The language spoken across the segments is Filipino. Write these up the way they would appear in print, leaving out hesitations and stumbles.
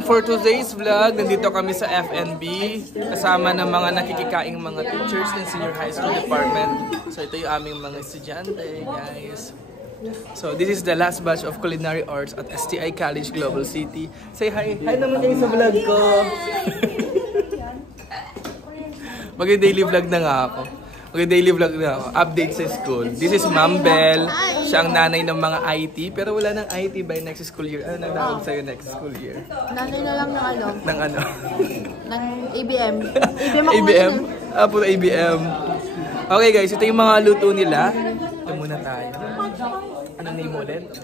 For today's vlog, nandito kami sa FNB kasama ng mga nakikikaing mga teachers ng senior high school department. So ito yung aming mga estudyante, guys. So this is the last batch of culinary arts at STI College Global City. Say hi! Hi naman kayo sa vlog ko! Mag-daily vlog na nga ako. Mag-daily vlog na ako. Update sa school. This is Ma'am Bell. Siya ang nanay ng mga IT. Pero wala ng IT by next school year. Ano nang tawag sa'yo next school year? Nanay na lang ng ano? Ng ano? Ng ABM. ABM ako ABM? Ah, puro ABM. Okay guys, ito yung mga luto nila. Ito muna tayo. Ano name ulit?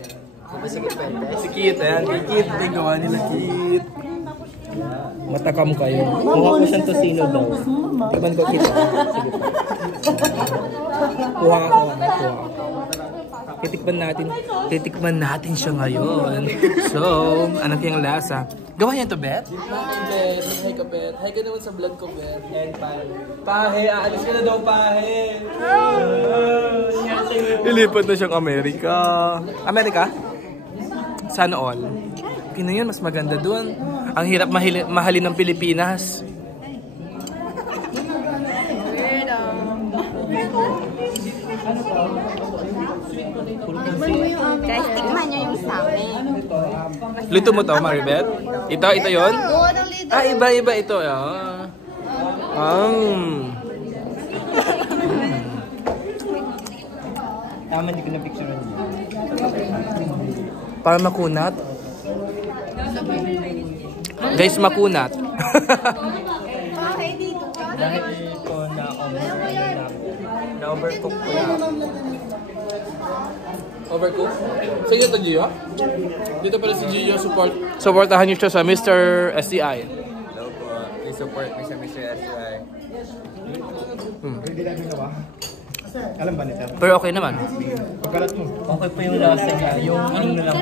Si Kit Fuentes. Si Kit, ayan. Kit, ito yung gawa nila, Kit. Matakam kayo. Mukha ko siyang tosino daw. Tikman ko, Kit. Sige pa. Kuha ako. Titikman natin siya ngayon. So, ano kayang lasa? Gawa niya ito, Beth? Beth, hi ka, Beth. Hi ka naman sa vlog ko, Beth. And Pahe. Pahe, aalis ka na daw, Pahe. Ilipat na siyang Amerika. Amerika? Sana all. Pino yun, mas maganda dun. Ang hirap mahalin ng Pilipinas. Guys, tikman nyo yung sa amin. Luto mo to, Maribeth? Ito yun? Ah, iba ito. Tama, hindi ko na-picture niya. Para makunat. Guys, makunat. Dahil ito na-overcook ko yan. Overcook? Sa'yo ito, Gio? Dito pala si Gio, supportahan niyo siya sa Mr. STI. Hello po, i-support mo sa Mr. STI. Hindi namin nawa. Alam ba nito? Pero okay naman. Pagkalat mo. Okay po yung lasa niya. Yung ano na lang.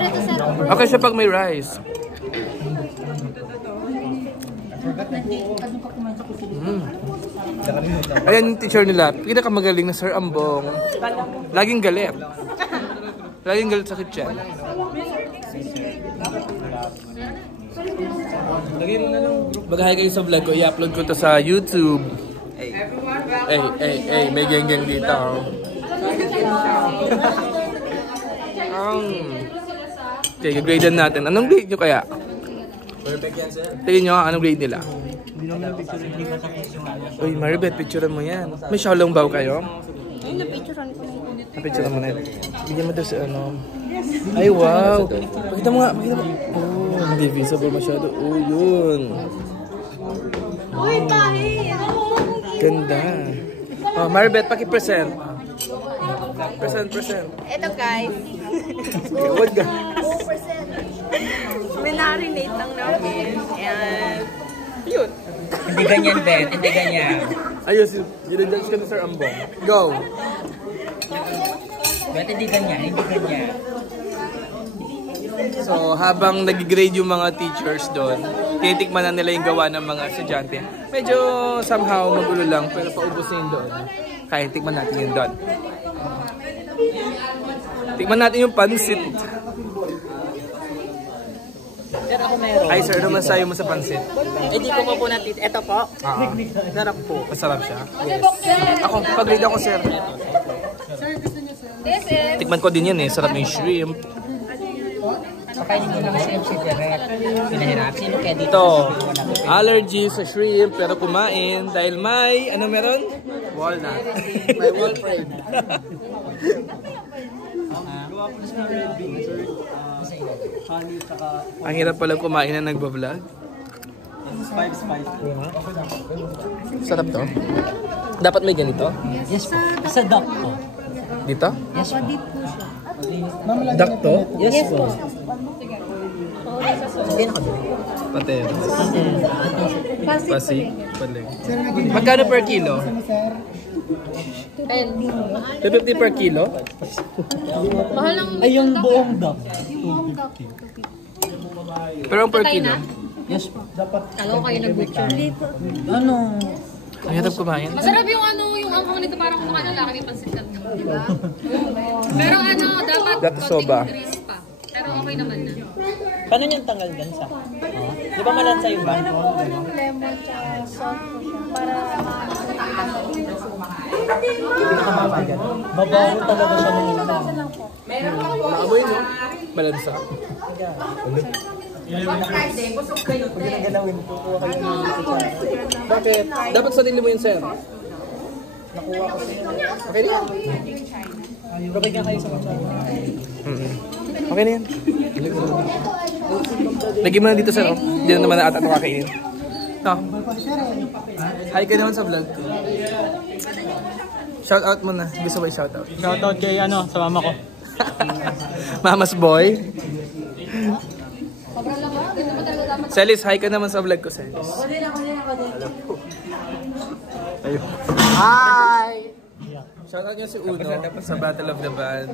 Okay siya pag may rice. Ayan yung teacher nila. Pinakamagaling na Sir Ambong. Laging galit. Laging galit sa kitchen. Lagyan mo na lang. Bagahay kayo sa vlog ko. I-upload ko to sa YouTube. May geng-geng dito. Okay, gradean natin. Anong grade nyo kaya? Perfect yan, sir. Tingin nyo, anong grade nila? Hindi naman na-picture rin. Hindi ba sa question? Uy, Maribeth, picturean mo yan. May shalong baw kayo? Ay, napicturean ko na yun. Napicturean mo na yun. Bigyan mo doon sa ano. Ay, wow! Pakita mo nga, pakita mo. Oh, hindi visible masyado. Oh, yun. Uy, Pahe! Ganda. Oh, Maribeth, paki-present. Present. Ito guys. Huwag ka. 4%. Minarinate lang namin. And Yun. Hindi ganyan, Ben. Hindi ganyan. Ayos, ginadjudge ka na Sir Ambong. Go! Ben, hindi ganyan. Hindi ganyan. So, habang nag-grade yung mga teachers doon, tinitikman na nila yung gawa ng mga estudyante. Medyo somehow magulo lang, pero paubos na yun doon. Kaya tikman natin yun doon. Tikman natin yung pansit. Sir, ako meron. Ay, sir, ano masayo mo sa pansit? Hindi ko po natin. Ito po. Sarap po. Masarap siya? Yes. Ako, pag-grade ako, sir. Tikman ko din yan eh. Sarap yung shrimp. Pakainin ko ng shrimp si Derek. Pinahirap. Sino kaya dito? Ito, allergy sa shrimp pero kumain dahil may, ano meron? Walnut. May wall frame. Ang hirap palang kumain na nagbablog. Sarap to. Dapat may ganito? Yes po. Sa duck po. Dito? Yes po. Duck to? Yes po. Sabihin ako doon. Pati. Pasi. Magkano per kilo? 250 per kilo? mahal lang. Ay, yung buong duck. Pero ang per kilo? Yes po. Kala ko kayo nag-picture. Ano? Ang hirap kumain. Masarap yung ano, yung anghang nito parang kumakain ng laki ng pansit canton, di ba? Pero ano, dapat Dapat soba. grease pa. Pero okay naman na. Paano niyang tanggal dyan sa? Di ba malansa yung ba? Lemon tsaka salt po siya para Mabaho talaga siya ng ito. Maamoy mo? Balansa. Pag ginagalawin ko, kuha kayo ng kutsara. Bakit? Dapat sa mo yun, sir. Nakuha ko sa inyo. Okay na yan. Kapag nga kayo sa kutsara. Okay na yan. Lagyan mo na dito, sir. Oh. Hindi na naman ata ito kakainin. No. Hi ka naman sa vlog ko. Shout out mo na. Gusto mo i-shout out? Shoutout kay sa mama ko. Mama's boy. Celis, hi ka naman sa vlog ko, Celis. Ayun. Hi! Shoutout niyo si Uno sa Battle of the Band.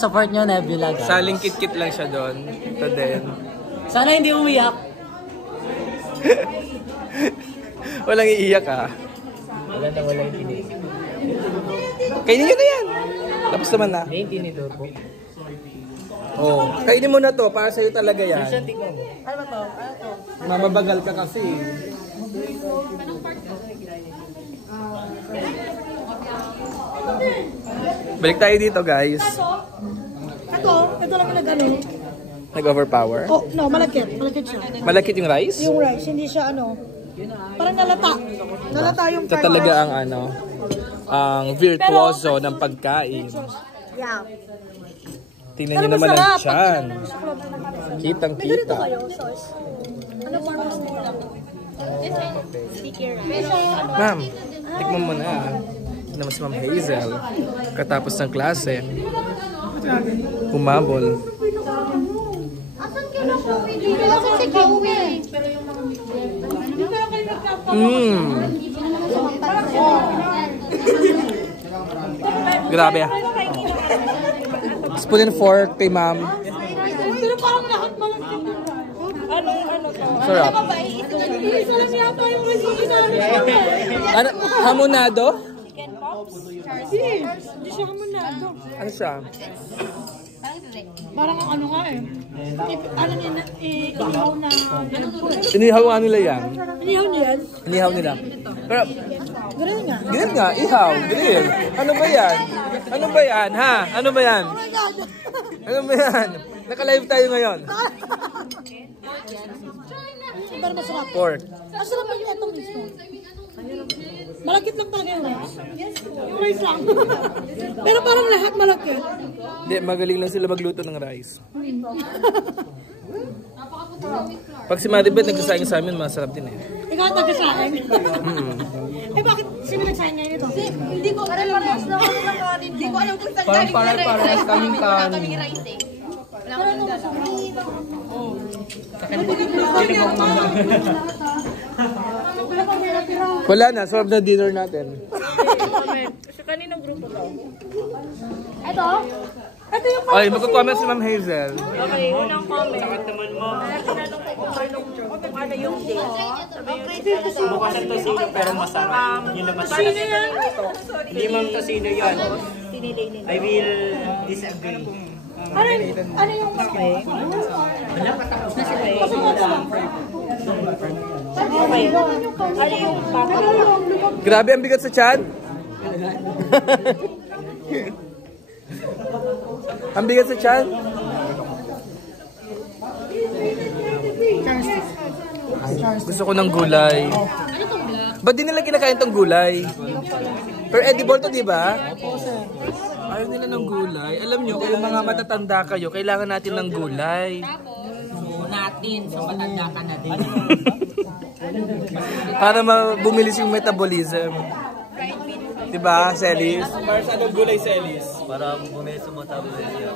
Support nyo Nebula, guys. Saling kit-kit lang siya doon. Ito din. Sana hindi umiyak. Walang iiyak Wala yung tinig. Kainin nyo na yan. Tapos naman na. Hindi, tinidor po. Oh, kainin mo na to. Para sa'yo talaga yan. Tignan mo. Mamabagal ka kasi. Balik tayo dito, guys. Ito lang yung nag-ano. Nag-overpower. Oh, no, malakit. Malakit siya. Malakit yung rice? Yung rice, hindi siya parang nalata. Nalata yung Ito talaga ang ang virtuoso ng pagkain. Yeah. Tingnan nyo naman ang tiyan. May ganito Kitang-kita. kayo, sauce. Ano pa mas mura? Sticky rice. Ma'am, tikman mo na. Ito naman si Ma'am Hazel. Katapos ng klase. Humabol. Asan ka na po? Hindi ka lang kasi gawin. Grabe Spoon and fork kay ma'am. Pero parang lahat malakit. Sarap. Isa lang yata yung recipe namin. Ano? Hamonado? Hindi siya kamunado. Ano siya? Parang nga ihaw na. Inihaw nga nila yan. Inihaw niya yan? Inihaw nila. Pero, Grill nga. grill nga. Ihaw. Grill. Ano ba yan? Ano ba yan? Ha? Ano ba yan? Oh my God! Ano ba yan? Naka-live tayo ngayon. Pero masarap. Pork. Masarap pa yung etong mismo. Malakit lang talaga yung rice. Yung rice lang. Pero parang lahat malakit. Hindi, magaling lang sila magluto ng rice. Pag si Maribeth nagsasaing sa amin, masarap din eh. Ikaw ang nagkasain. Eh bakit sino nagsain ngayon ito? Hindi ko alam Hindi ko alam kung saan galing Parang parehas kaming kan. kaming rice eh. Wala ko nang dala. Wala na, solve na dinner natin. Kasi kaninong grupo to? Ito? Ito yung Ay, magko-comment si Ma'am Hazel. okay, unang comment. Sakit naman mo. Tinanong ko kung ano yung date. Bukasan to sino pero masarap. Yun naman. Sino yan? Hindi ma'am to sino yun. Tinilay nila. I will disagree. Ano yung okay? Okay. Ano yung papa? Grabe ang bigat sa tiyan. Ang bigat sa tiyan. Gusto ko ng gulay. Ba't di nila kinakain tong gulay? Pero edible to, di ba? Ayaw nila ng gulay. Alam nyo, kung mga matatanda kayo, kailangan natin ng gulay. Natin, so matanda ka na din. Para bumilis yung metabolism. Diba, Celis? Para sa anong gulay, Celis? Para bumilis yung metabolism.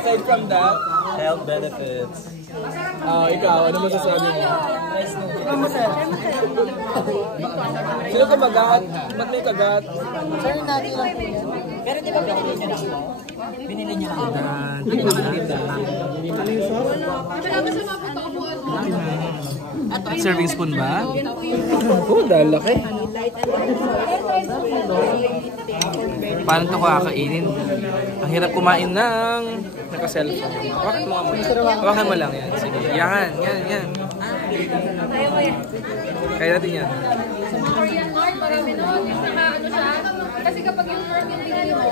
Aside from that, Health benefits. ikaw, ano masasabi mo? Sino kamagat? Ba't may kagat? Sir, natin lang po yan. Pero di ba binili niyo lang? Binili niyo lang. Serving spoon ba? Oh, dahil laki. Paano ito kakainin? Ang hirap kumain ng naka-cellphone. Hawakan mo nga muna. Hawakan mo lang yan. Sige. Yan. Kaya natin yan. Korean Lord, marami nun. Yung naka, siya. Kasi kapag yung Lord yung bigay mo,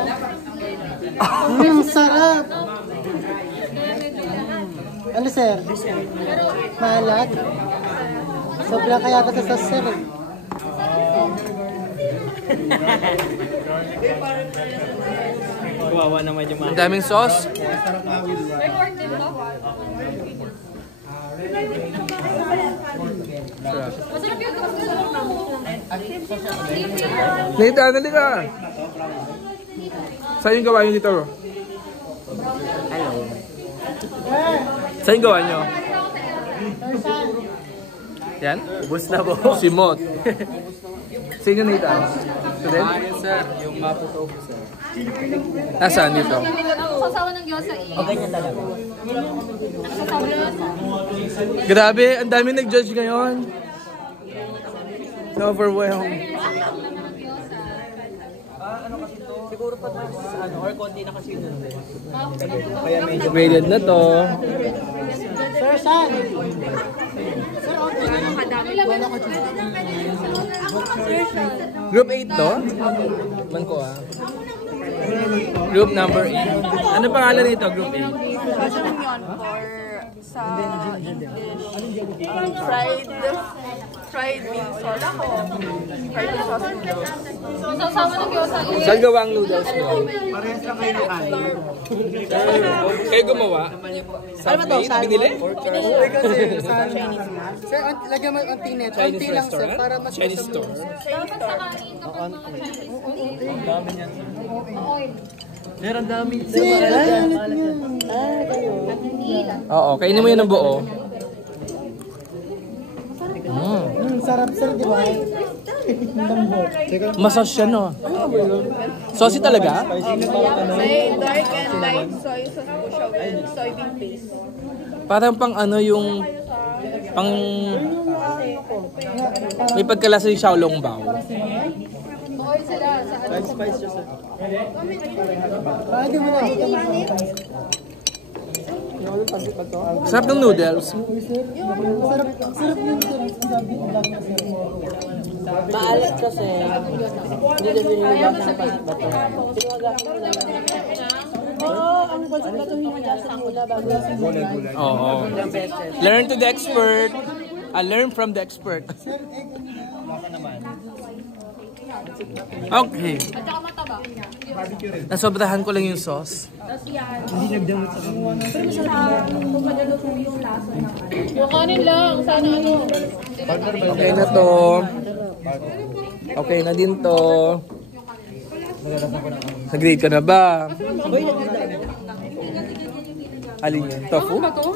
Ang sarap! Ano sir? Maalat? Sobra kaya ka sa sir eh. Kawawa naman yung Ang daming sauce. may pork din to. Masarap yun kapag Nita, dali ka. Saan yung gawa nyo dito? Saan yung gawa nyo? Yan? Ubus na po. Simot. Saan yung Nita? Ito din? Sir, yung maputo po sir. Nasaan dito? sasawa ng gyoza O ganyan talaga. sasawa ng gyoza. Grabe, ang dami nag-judge ngayon. Na-overwhelmed. Siguro pa sa ano, or konti na kasi yun. Kaya medyo Graded na to. Sir, saan? Group 8 to? Man ko ah. Group number 8. Ano pangalan nito, group 8? Kasi yun for sa English, fried bean sauce ako. Fried bean sauce noodles. Sasawa ng gyoza. Saan gawa ang noodles mo? Kayo gumawa? Saan binili? Sir, lagyan mo ang tinet. Chinese Konti lang sir, restaurant? para mas Chinese store? Dapat sakain kapag mga Chinese food. Sir, alat niya. Oo, kainin mo yun ng buo. Sarap sir, di ba? Masas siya, no? Saucy talaga? May dark and light soy sauce po siya with soybean paste. Parang pang ano yung... Pang... May pagkalasa yung Xiaolongbao. Okay sila sa ano. spice siya sir. Pwede mo na. Sarap ng noodles. Sarap yun sir. Sabi ko lang sir. Maalat kasi. Hindi na binilagyan ng bato. Oo, ang bansang bato hinagasan mula bago sa Oo. Learn to the expert. Learn from the expert. Okay. At saka mataba. Nasobrahan ko lang yung sauce. Yung kanin lang. Sana ano. Okay na to. Okay na din to. Nag-grade ka na ba? Alin yun? Tofu? Ano ba to?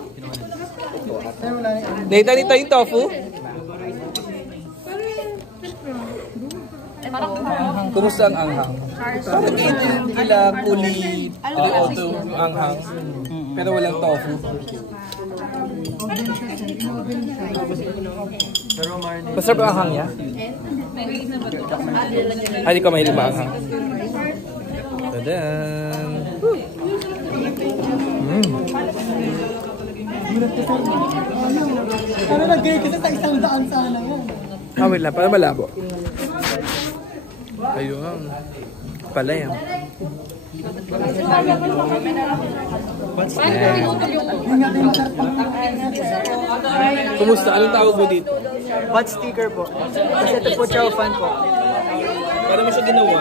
Nakita nito yung tofu? Kumusta ang anghang? Parang ito yung kila puli 302 yung anghang. Pero walang tofu. Masarap ang anghang niya? Hindi ko mahilig ba anghang? Tadan! Ano nag-grade kasi sa 100 sana yan. Wait lang, para malabo. Ayun. Pala yan. Paano ko pinutol yung... Kumusta? Anong tawag mo dito? What sticker po? Kasi ito po chow fan po. Para mo siya ginawa.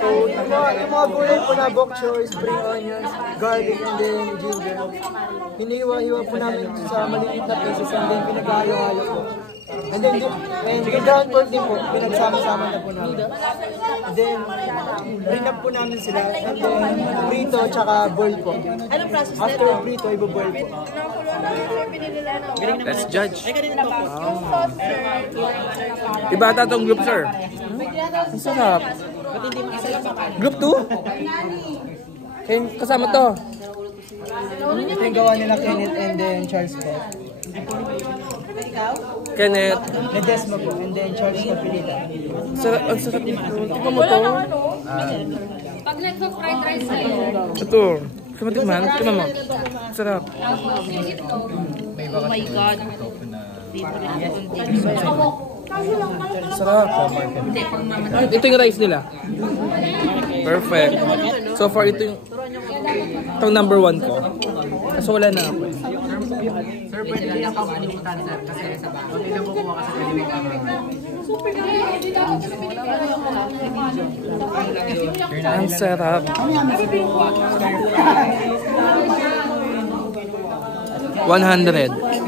So, yung mga gulay po na bok choy, spring onions, garlic, and then ginger. Hiniwa-hiwa po namin sa maliit na pieces and then pinag-halo-halo po. And then, yung ground pork din po, pinagsama-sama na po namin. And then, rinap po namin sila. And then, prito, tsaka boil po. After prito, ibo-boil po. Let's judge. Yung sauce, sir. Iba ata tong group, sir. Ang sarap. Group 2? Kasama to. Ito yung gawa nila Kenneth and then Charles po. Kenneth. Ledesma po, and then Charles Capilita. Sarap, ang sarap nito. Tingnan mo to. Pag nagpa-fried rice kayo, Ito. Gusto mo tikman? Tingnan mo. Sarap. yung itlog. Oh my God. Sarap. Ito yung rice nila. Perfect. So far, ito yung itong number 1 ko. Kaso wala na ako. Sir, pwede lang yung pamalimutan, sir. Kasi sa bahay. Hindi na po kuha kasi pwede may camera. Ang sarap. 100.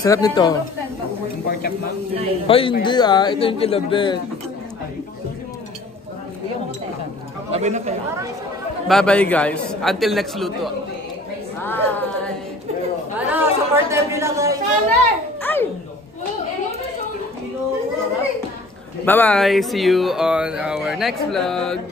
Sarap nito. Ay, hindi ah. Ito yung kilabit. Bye-bye guys. Until next luto. Support them nyo lang guys. Bye-bye. See you on our next vlog.